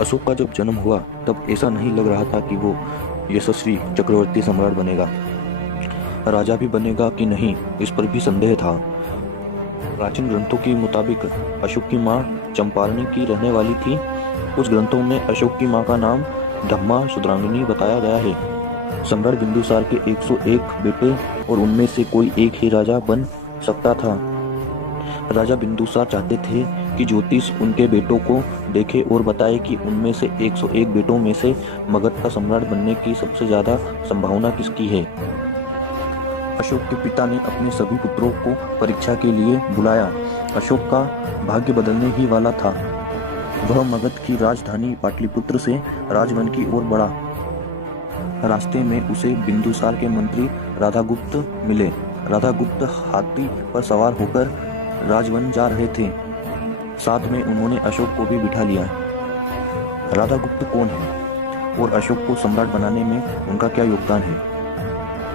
अशोक का जब जन्म हुआ तब ऐसा नहीं लग रहा था कि वो यशस्वी चक्रवर्ती सम्राट बनेगा। राजा भी बनेगा कि नहीं, इस पर भी संदेह था। प्राचीन ग्रंथों के मुताबिक अशोक की मां चंपारणी की रहने वाली थी। कुछ ग्रंथों में अशोक की मां का नाम धम्मा शुद्रांगिनी बताया गया है। सम्राट बिंदुसार के 101 बेटे और उनमें से कोई एक ही राजा बन सकता था। राजा बिंदुसार चाहते थे कि ज्योतिष उनके बेटों को देखे और बताए कि उनमें से 101 बेटों में से मगध का सम्राट बनने की सबसे ज्यादा संभावना किसकी है। अशोक के पिता ने अपने सभी पुत्रों को परीक्षा के लिए बुलाया। अशोक का भाग्य बदलने ही वाला था। वह मगध की राजधानी पाटलिपुत्र से राजवन की ओर बढ़ा। रास्ते में उसे बिंदुसार के मंत्री राधागुप्त मिले। राधागुप्त हाथी पर सवार होकर राजवन जा रहे थे। साथ में उन्होंने अशोक को भी बिठा लिया। राधागुप्त कौन है और अशोक को सम्राट बनाने में उनका क्या योगदान है?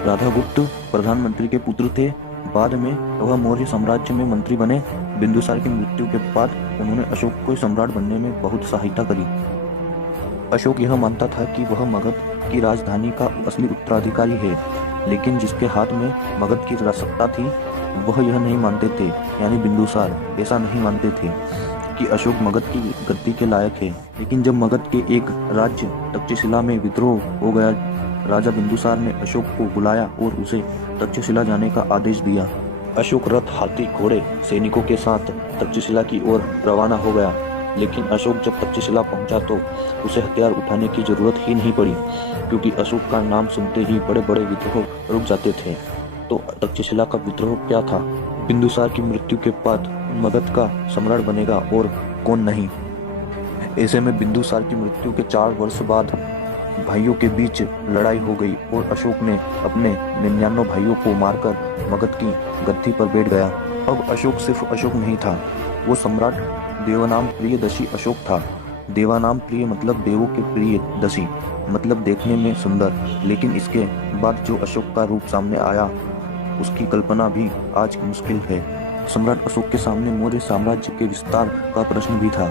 राधागुप्त प्रधानमंत्री के पुत्र थे। बाद में वह मौर्य साम्राज्य में मंत्री बने। बिंदुसार की मृत्यु के बाद उन्होंने अशोक को सम्राट बनने में बहुत सहायता करी। अशोक यह मानता था कि वह मगध की राजधानी का असली उत्तराधिकारी है, लेकिन जिसके हाथ में मगध की सत्ता थी वह यह नहीं मानते थे, यानी बिंदुसार ऐसा नहीं मानते थे कि अशोक मगध की गद्दी के लायक है। लेकिन जब मगध के एक राज्य तक्षशिला में विद्रोह हो गया, राजा बिंदुसार ने अशोक को बुलाया और उसे तक्षशिला जाने का आदेश दिया। अशोक रथ, हाथी, घोड़े, सैनिकों के साथ तक्षशिला की ओर रवाना हो गया। लेकिन अशोक जब तक्षशिला पहुंचा तो उसे हथियार उठाने की जरूरत ही नहीं पड़ी, क्योंकि अशोक का नाम सुनते ही बड़े बड़े विद्रोह रुक जाते थे। तो तक्षशिला का विद्रोह क्या था? बिंदुसार की मृत्यु के बाद मगध का सम्राट बनेगा और कौन नहीं। ऐसे में बिंदुसार की मृत्यु के 4 वर्ष बाद भाइयों के बीच लड़ाई हो गई और अशोक ने अपने 99 भाइयों को मारकर मगध की गद्दी पर बैठ गया। अब अशोक सिर्फ अशोक नहीं था, वो सम्राट देवनाम प्रियदर्शी अशोक था। देवानाम प्रिय मतलब देवों के प्रिय, दशी मतलब देखने में सुंदर। लेकिन इसके बाद जो अशोक का रूप सामने आया उसकी कल्पना भी आज मुश्किल है। सम्राट अशोक के सामने मौर्य साम्राज्य के विस्तार का प्रश्न भी था।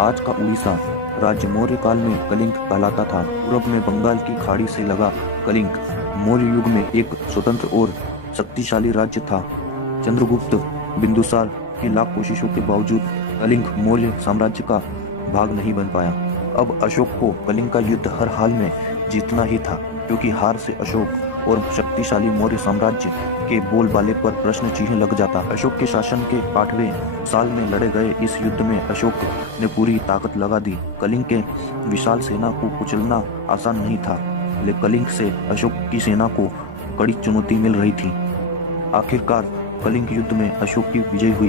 आज का उड़ीसा राज्य मौर्य काल में कलिंग कहलाता था। पूर्व में बंगाल की खाड़ी से लगा कलिंग मौर्य युग में एक स्वतंत्र और शक्तिशाली राज्य था। चंद्रगुप्त बिंदुसार की लाख कोशिशों के बावजूद कलिंग मौर्य साम्राज्य का भाग नहीं बन पाया। अब अशोक को कलिंग का युद्ध हर हाल में जीतना ही था, क्योंकि हार से अशोक और शक्तिशाली मौर्य साम्राज्य के बोलबाले पर प्रश्न चिन्ह लग जाता। अशोक के शासन के 8वें साल में लड़े गए इस युद्ध में अशोक ने पूरी ताकत लगा दी। कलिंग के विशाल सेना को कुचलना आसान नहीं था, लेकिन कलिंग से अशोक की सेना को कड़ी चुनौती मिल रही थी। आखिरकार कलिंग युद्ध में अशोक की विजय हुई।